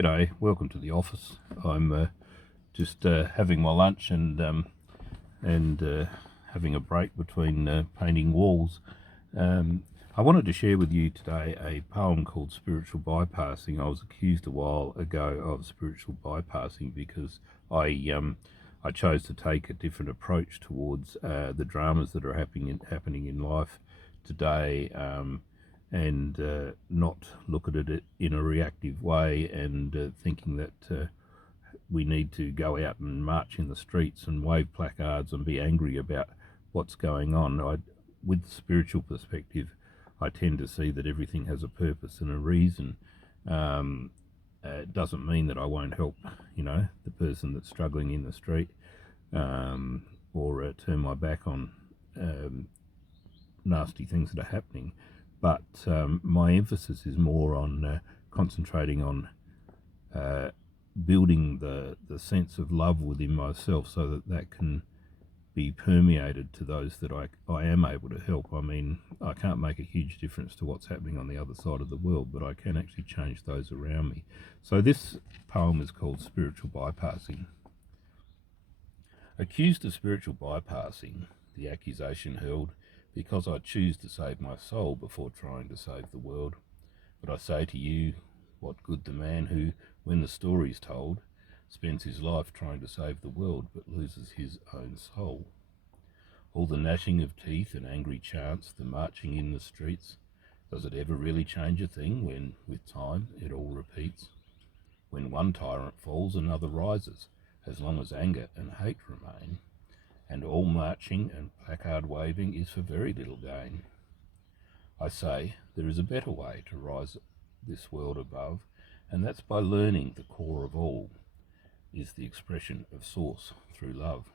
G'day, welcome to the office. I'm just having my lunch and having a break between painting walls. I wanted to share with you today a poem called Spiritual Bypassing. I was accused a while ago of spiritual bypassing because I chose to take a different approach towards the dramas that are happening in life today. And not look at it in a reactive way and thinking that we need to go out and march in the streets and wave placards and be angry about what's going on. With the spiritual perspective, I tend to see that everything has a purpose and a reason. It doesn't mean that I won't help, the person that's struggling in the street, or turn my back on nasty things that are happening. But my emphasis is more on concentrating on building the sense of love within myself so that can be permeated to those that I am able to help. I mean, I can't make a huge difference to what's happening on the other side of the world, but I can actually change those around me. So this poem is called Spiritual Bypassing. Accused of spiritual bypassing, the accusation hurled, because I choose to save my soul before trying to save the world. But I say to you, what good the man who, when the story's told, spends his life trying to save the world but loses his own soul. All the gnashing of teeth and angry chants, the marching in the streets, does it ever really change a thing when, with time, it all repeats? When one tyrant falls, another rises, as long as anger and hate remain. And all marching and placard waving is for very little gain. I say there is a better way to rise this world above, and that's by learning the core of all is the expression of source through love.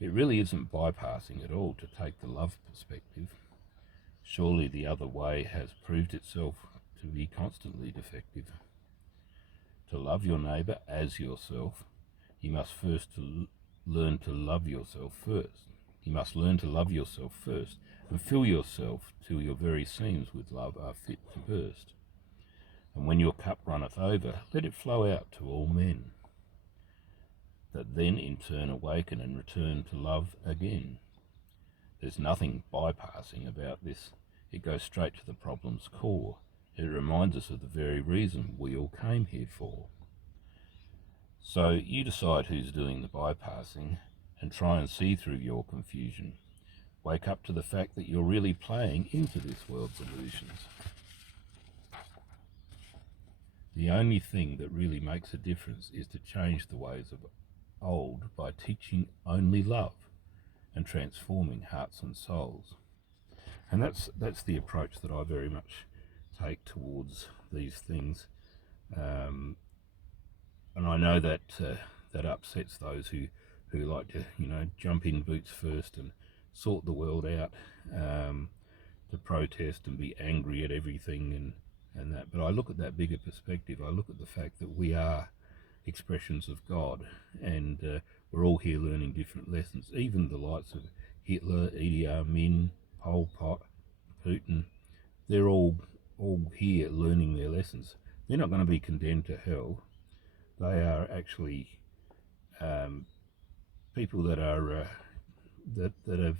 It really isn't bypassing at all to take the love perspective. Surely the other way has proved itself to be constantly defective. To love your neighbour as yourself, you must learn to love yourself first. You must learn to love yourself first and fill yourself till your very seams with love are fit to burst. And when your cup runneth over, let it flow out to all men, that then in turn awaken and return to love again. There's nothing bypassing about this. It goes straight to the problem's core. It reminds us of the very reason we all came here for. So you decide who's doing the bypassing and try and see through your confusion. Wake up to the fact that you're really playing into this world's illusions. The only thing that really makes a difference is to change the ways of old by teaching only love and transforming hearts and souls. And that's the approach that I very much take towards these things. And I know that that upsets those who like to, jump in boots first and sort the world out, to protest and be angry at everything and that. But I look at that bigger perspective. I look at the fact that we are expressions of God, and we're all here learning different lessons. Even the likes of Hitler, Idi Amin, Pol Pot, Putin, they're all here learning their lessons. They're not going to be condemned to hell. They are actually people that are that have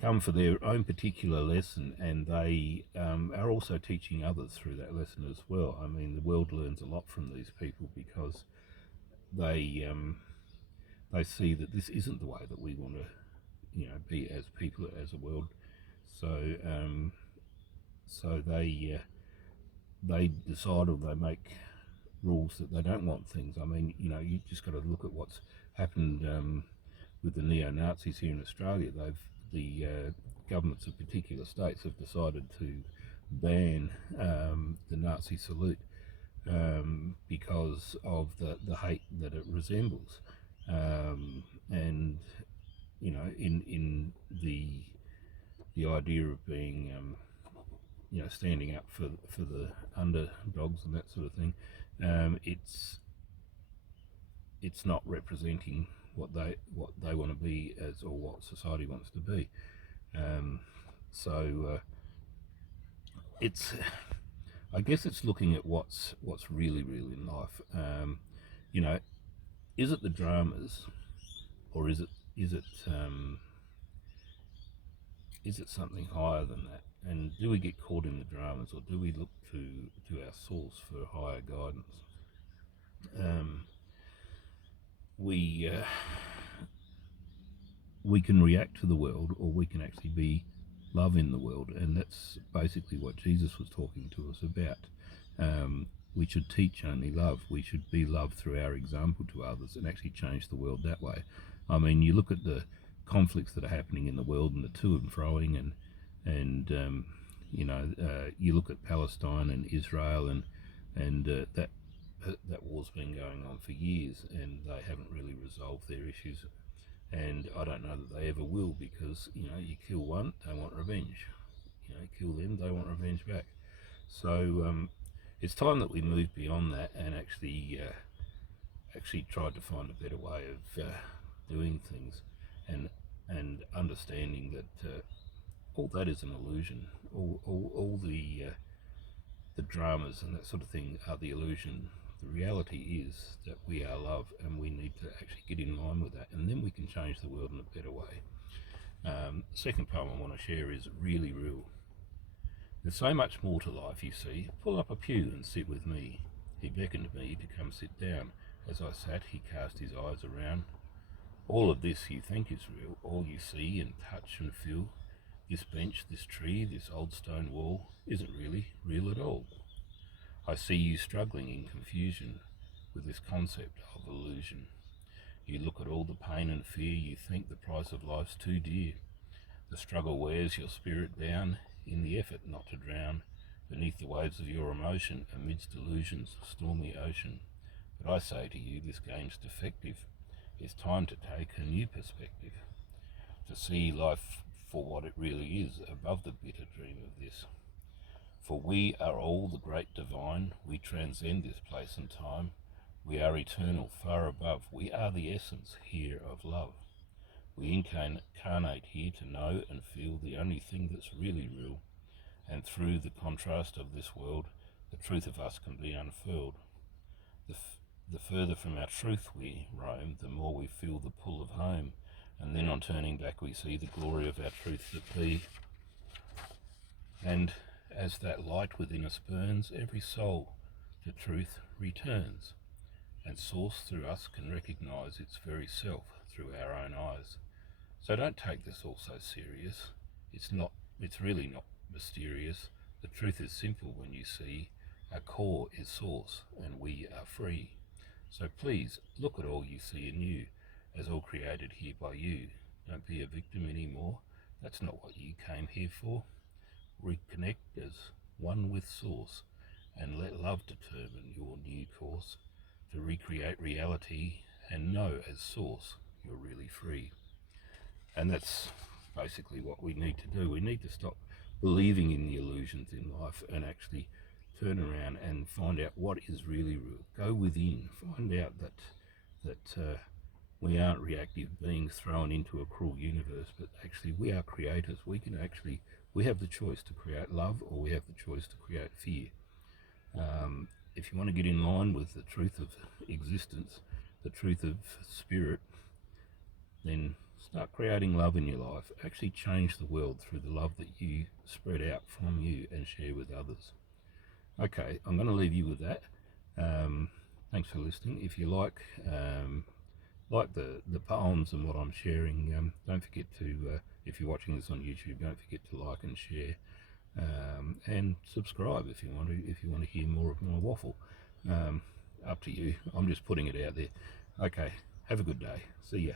come for their own particular lesson, and they are also teaching others through that lesson as well. I mean, the world learns a lot from these people because they see that this isn't the way that we want to, be as people, as a world. So they decide, or they make rules that they don't want things. I mean, you just got to look at what's happened with the neo-Nazis here in Australia. The governments of particular states have decided to ban the Nazi salute because of the hate that it resembles, and in the idea of being standing up for the underdogs and that sort of thing. It's not representing what they want to be as, or what society wants to be. I guess it's looking at what's really real in life. You know, is it the dramas, or is it is it something higher than that? And do we get caught in the dramas, or do we look to our source for higher guidance? Um, we we can react to the world, or we can actually be love in the world, and that's basically what Jesus was talking to us about. We should teach only love. We should be love through our example to others, and actually change the world that way. I mean, you look at the conflicts that are happening in the world, and the to and froing, and you look at Palestine and Israel, and that war's been going on for years, and they haven't really resolved their issues. And I don't know that they ever will, because you kill one, they want revenge. Kill them, they want revenge back. So it's time that we move beyond that and actually try to find a better way of doing things, and understanding that all that is an illusion. All the dramas and that sort of thing are the illusion. The reality is that we are love, and we need to actually get in line with that, and then we can change the world in a better way. The second poem I want to share is Really Real. There's so much more to life, you see. Pull up a pew and sit with me. He beckoned me to come sit down. As I sat, he cast his eyes around. All of this you think is real, all you see and touch and feel. This bench, this tree, this old stone wall isn't really real at all. I see you struggling in confusion with this concept of illusion. You look at all the pain and fear, you think the price of life's too dear. The struggle wears your spirit down in the effort not to drown beneath the waves of your emotion amidst illusion's stormy ocean. But I say to you, this game's defective. It's time to take a new perspective, to see life for what it really is, above the bitter dream of this. For we are all the great divine, we transcend this place and time. We are eternal, far above, we are the essence here of love. We incarnate here to know and feel the only thing that's really real, and through the contrast of this world, the truth of us can be unfurled. The further from our truth we roam, the more we feel the pull of home, and then on turning back we see the glory of our truth that be. And as that light within us burns, every soul to truth returns, and source through us can recognise its very self through our own eyes. So don't take this all so serious. It's really not mysterious. The truth is simple when you see our core is source and we are free. So please look at all you see in you as all created here by you. Don't be a victim anymore. That's not what you came here for. Reconnect as one with source, and let love determine your new course, to recreate reality and know as source you're really free. And that's basically what we need to do. We need to stop believing in the illusions in life and actually turn around and find out what is really real. Go within, find out that we aren't reactive beings thrown into a cruel universe, but actually we are creators. We have the choice to create love, or we have the choice to create fear. If you want to get in line with the truth of existence, the truth of spirit, then start creating love in your life. Actually change the world through the love that you spread out from you and share with others. Okay, I'm going to leave you with that. Thanks for listening. If you like the poems and what I'm sharing, don't forget to, if you're watching this on YouTube, don't forget to like and share, and subscribe if you want to hear more of my waffle. Up to you. I'm just putting it out there. Okay, have a good day. See ya.